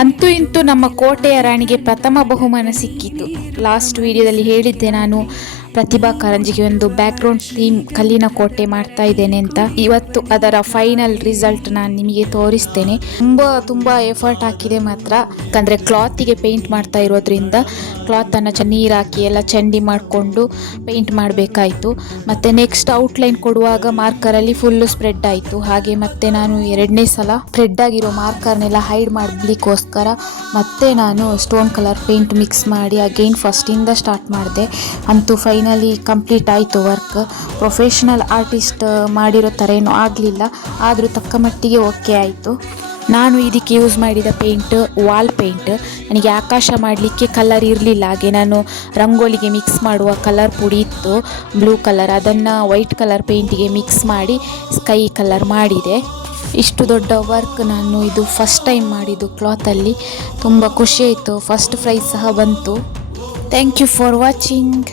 ಅಂತೂ ಇಂತೂ ನಮ್ಮ ಕೋಟೆಯ ರಾಣಿಗೆ ಪ್ರಥಮ ಬಹುಮಾನ ಸಿಕ್ಕಿತು. ಲಾಸ್ಟ್ ವಿಡಿಯೋದಲ್ಲಿ ಹೇಳಿದ್ದೆ ನಾನು ಪ್ರತಿಭಾ ಕಾರಂಜಿಗೆ ಒಂದು ಬ್ಯಾಕ್ಗ್ರೌಂಡ್ ಥೀಮ್ ಕಲ್ಲಿನ ಕೋಟೆ ಮಾಡ್ತಾ ಇದ್ದೇನೆ ಅಂತ. ಇವತ್ತು ಅದರ ಫೈನಲ್ ರಿಸಲ್ಟ್ ನಾನು ನಿಮಗೆ ತೋರಿಸ್ತೇನೆ. ತುಂಬ ಎಫರ್ಟ್ ಹಾಕಿದೆ ಮಾತ್ರ, ಯಾಕಂದರೆ ಕ್ಲಾತಿಗೆ ಪೇಂಟ್ ಮಾಡ್ತಾ ಇರೋದ್ರಿಂದ ಕ್ಲಾತನ್ನು ನೀರು ಹಾಕಿ ಎಲ್ಲ ಚಂಡಿ ಮಾಡಿಕೊಂಡು ಪೇಂಟ್ ಮಾಡಬೇಕಾಯಿತು. ಮತ್ತು ನೆಕ್ಸ್ಟ್ ಔಟ್ಲೈನ್ ಕೊಡುವಾಗ ಮಾರ್ಕರಲ್ಲಿ ಫುಲ್ಲು ಸ್ಪ್ರೆಡ್ ಆಯಿತು. ಹಾಗೆ ಮತ್ತೆ ನಾನು ಎರಡನೇ ಸಲ ಸ್ಪ್ರೆಡ್ ಆಗಿರೋ ಮಾರ್ಕರ್ನೆಲ್ಲ ಹೈಡ್ ಮಾಡಲಿಕ್ಕೋಸ್ಕರ ಮತ್ತೆ ನಾನು ಸ್ಟೋನ್ ಕಲರ್ ಪೇಂಟ್ ಮಿಕ್ಸ್ ಮಾಡಿ ಅಗೈನ್ ಫಸ್ಟಿಂದ ಸ್ಟಾರ್ಟ್ ಮಾಡಿದೆ. ಅಂತೂ ಫೈನಲಿ ಕಂಪ್ಲೀಟ್ ಆಯಿತು ವರ್ಕ್. ಪ್ರೊಫೆಷನಲ್ ಆರ್ಟಿಸ್ಟ್ ಮಾಡಿರೋ ಥರ ಏನೂ ಆಗಲಿಲ್ಲ, ಆದರೂ ತಕ್ಕ ಮಟ್ಟಿಗೆ ಓಕೆ ಆಯಿತು. ನಾನು ಇದಕ್ಕೆ ಯೂಸ್ ಮಾಡಿದ ಪೇಂಟ್ ವಾಲ್ ಪೇಂಟ್. ನನಗೆ ಆಕಾಶ ಮಾಡಲಿಕ್ಕೆ ಕಲರ್ ಇರಲಿಲ್ಲ, ಹಾಗೆ ನಾನು ರಂಗೋಲಿಗೆ ಮಿಕ್ಸ್ ಮಾಡುವ ಕಲರ್ ಪುಡಿ ಇತ್ತು ಬ್ಲೂ ಕಲರ್, ಅದನ್ನು ವೈಟ್ ಕಲರ್ ಪೇಂಟಿಗೆ ಮಿಕ್ಸ್ ಮಾಡಿ ಸ್ಕೈ ಕಲರ್ ಮಾಡಿದೆ. ಇಷ್ಟು ದೊಡ್ಡ ವರ್ಕ್ ನಾನು ಇದು ಫಸ್ಟ್ ಟೈಮ್ ಮಾಡಿದ್ದು ಕ್ಲಾತಲ್ಲಿ. ತುಂಬ ಖುಷಿಯಾಯಿತು, ಫಸ್ಟ್ ಪ್ರೈಸ್ ಸಹ ಬಂತು. Thank you for watching.